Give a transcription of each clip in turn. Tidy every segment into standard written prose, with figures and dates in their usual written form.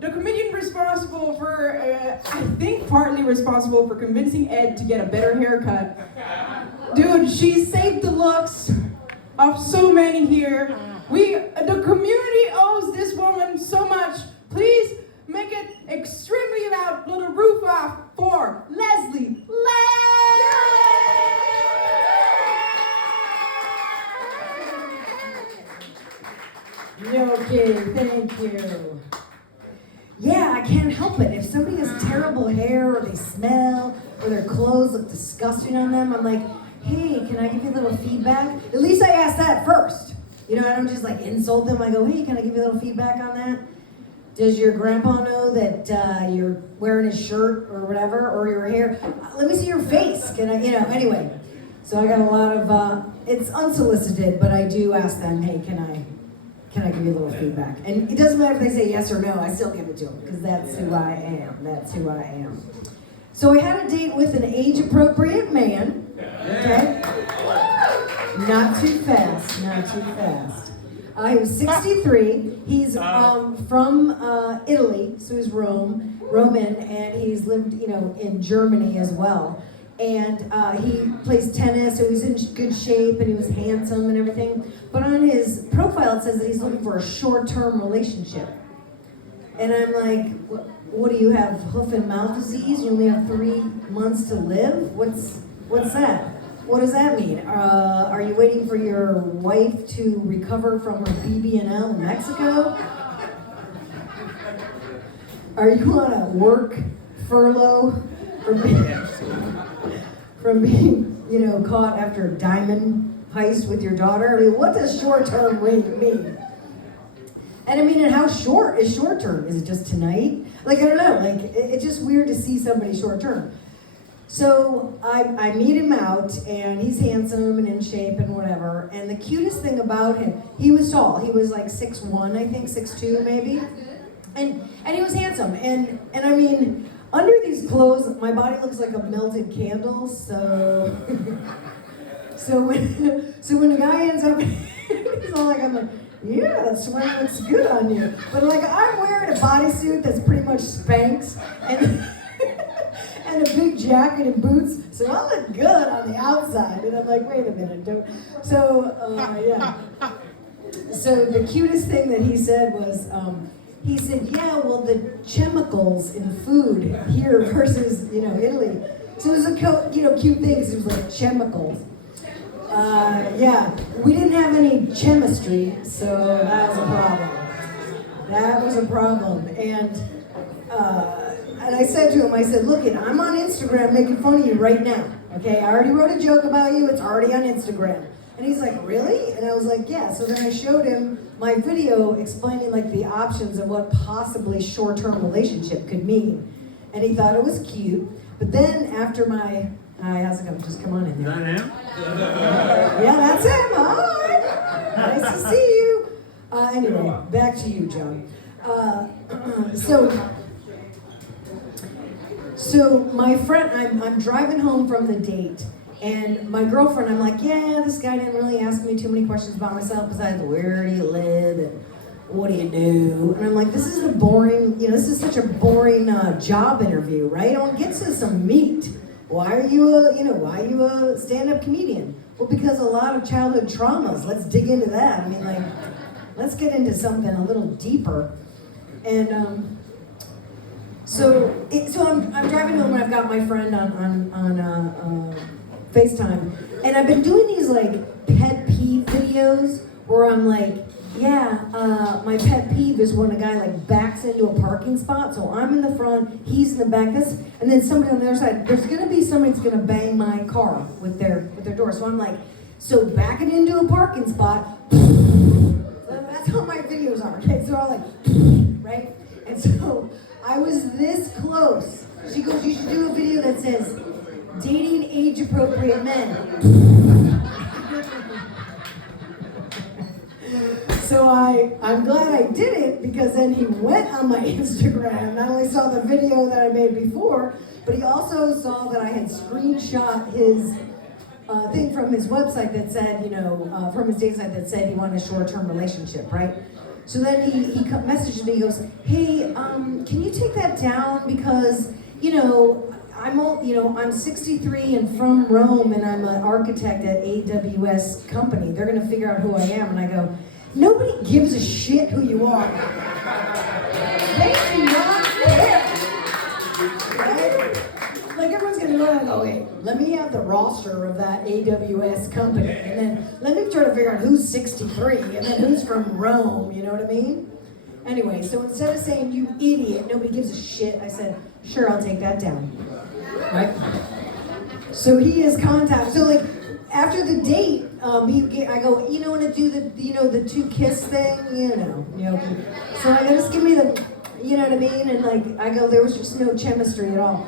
the comedian responsible for, I think partly responsible for convincing Ed to get a better haircut. Dude, she saved the looks of so many here. The community owes this woman so much. Please make it extremely loud. Blow the roof off for Leslie Okay, thank you. Yeah, I can't help it. If somebody has terrible hair or they smell or their clothes look disgusting on them, I'm like, hey, can I give you a little feedback? At least I ask that first. You know, I don't just like insult them. I go, hey, can I give you a little feedback on that? Does your grandpa know that you're wearing his shirt or whatever, or your hair? Let me see your face. Can I, anyway. So I got a lot of, it's unsolicited, but I do ask them, hey, can I give you a little feedback? And it doesn't matter if they say yes or no, I still give it to them, because that's who I am. That's who I am. So I had a date with an age-appropriate man. Okay? Not too fast, not too fast. He was 63. He's from Italy, so he's Roman, and he's lived, in Germany as well. And he plays tennis, so he's in good shape, and he was handsome and everything. But on his profile, it says that he's looking for a short-term relationship. And I'm like, what do you have, hoof and mouth disease? You only have 3 months to live? What's that? What does that mean? Are you waiting for your wife to recover from her BBNL in Mexico? Are you on a work furlough from being, caught after a diamond heist with your daughter? I mean, what does short-term mean? And I mean, and how short is short-term? Is it just tonight? Like, I don't know. Like, it's just weird to see somebody short-term. So I meet him out, and he's handsome and in shape and whatever. And the cutest thing about him, he was tall. He was like 6'1", I think, 6'2", maybe. And he was handsome. And I mean, under these clothes, my body looks like a melted candle. So when the guy ends up, he's all like, I'm like, yeah, that sweater looks good on you. But like, I'm wearing a bodysuit that's pretty much Spanx, and a big jacket and boots, so I look good on the outside. And I'm like, wait a minute, don't. So, yeah. So the cutest thing that he said was, he said, yeah, well, the chemicals in food here versus, Italy. So it was a cute thing, because it was like chemicals. Yeah, we didn't have any chemistry, so that was a problem. That was a problem. And I said to him, I said, look, I'm on Instagram making fun of you right now, okay? I already wrote a joke about you, it's already on Instagram. And he's like, really? And I was like, yeah. So then I showed him my video explaining like the options of what possibly short-term relationship could mean. And he thought it was cute. But then after my, hi, how's it going? Just come on in there. Is that him? Yeah, that's him. Hi. Nice to see you. Anyway, back to you, John. So my friend, I'm driving home from the date, and my girlfriend, I'm like, yeah, this guy didn't really ask me too many questions about myself besides where do you live and what do you do? And I'm like, this is this is such a boring job interview, right? I want to get to some meat. Why are you a stand-up comedian? Well, because a lot of childhood traumas. Let's dig into that. I mean, like, let's get into something a little deeper. And so I'm driving home, and I've got my friend on FaceTime, and I've been doing these like pet peeve videos where I'm like, yeah, my pet peeve is when a guy like backs into a parking spot. So I'm in the front, he's in the back, and then somebody on the other side. There's gonna be somebody that's gonna bang my car with their door. So I'm like, so backing into a parking spot. That's how my videos are. Okay, so I'm like, right, and so I was this close. She goes, you should do a video that says, dating age-appropriate men. So I'm glad I did it, because then he went on my Instagram, not only saw the video that I made before, but he also saw that I had screenshot his thing from his website that said, from his date site that said he wanted a short-term relationship, right? So then he messaged me, he goes, hey, can you take that down because, I'm 63 and from Rome and I'm an architect at AWS company. They're gonna figure out who I am. And I go, nobody gives a shit who you are. They do not care. Right? Like everyone's gonna go and go, okay, let me have the roster of that AWS company and then let me try to figure out who's 63 and then who's from Rome, you know what I mean? Anyway, so instead of saying, you idiot, nobody gives a shit, I said, sure, I'll take that down. Right? So he is contact. So like after the date, I go, you know, want to do the two kiss thing, So I go, just give me the, you know what I mean? And like I go, there was just no chemistry at all.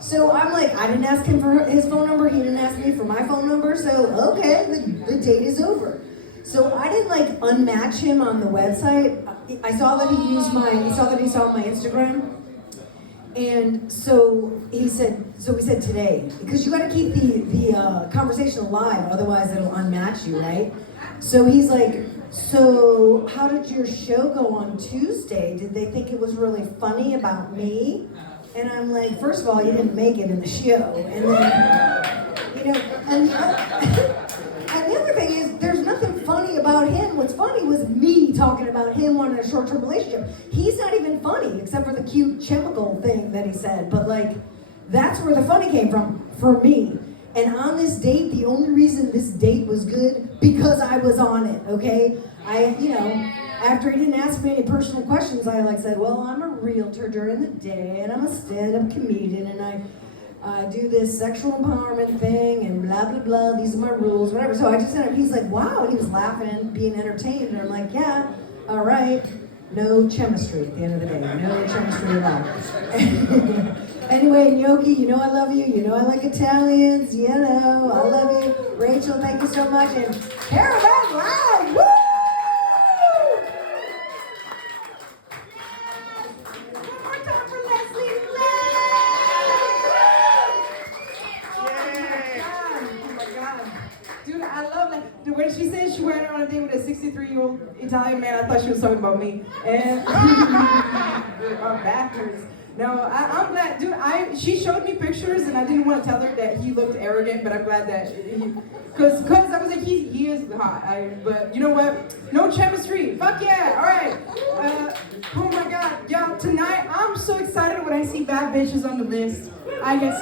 So I'm like, I didn't ask him for his phone number. He didn't ask me for my phone number. So okay, the date is over. So I didn't like unmatch him on the website. I saw that he saw my Instagram. And so we said today, because you got to keep the conversation alive, otherwise it'll unmatch you, right? So he's like, so how did your show go on Tuesday? Did they think it was really funny about me? And I'm like, first of all, you didn't make it in the show. And then, and the other thing is, there's nothing funny about him. What's funny was me talking about him wanting a short-term relationship. He's not even funny, except for the cute chemical thing that he said. But like, that's where the funny came from, for me. And on this date, the only reason this date was good, because I was on it, okay? After he didn't ask me any personal questions, I said, well, I'm a realtor during the day, and I'm a stand-up comedian, and I do this sexual empowerment thing, and blah, blah, blah, these are my rules, whatever. So I just said, he's like, wow, and he was laughing and being entertained, and I'm like, yeah, all right. No chemistry at the end of the day, no chemistry at all. Anyway, Gnocchi, you know I love you, you know I like Italians, I love you. Rachel, thank you so much, and Caravan Live, woo! When she said she went on a date with a 63-year-old Italian man, I thought she was talking about me. And our backwards. No, I'm glad, dude. She showed me pictures, and I didn't want to tell her that he looked arrogant, but I'm glad that because I was like, he is hot. But you know what? No chemistry. Fuck yeah. All right. Oh my God, y'all. Tonight, I'm so excited when I see bad bitches on the list. I get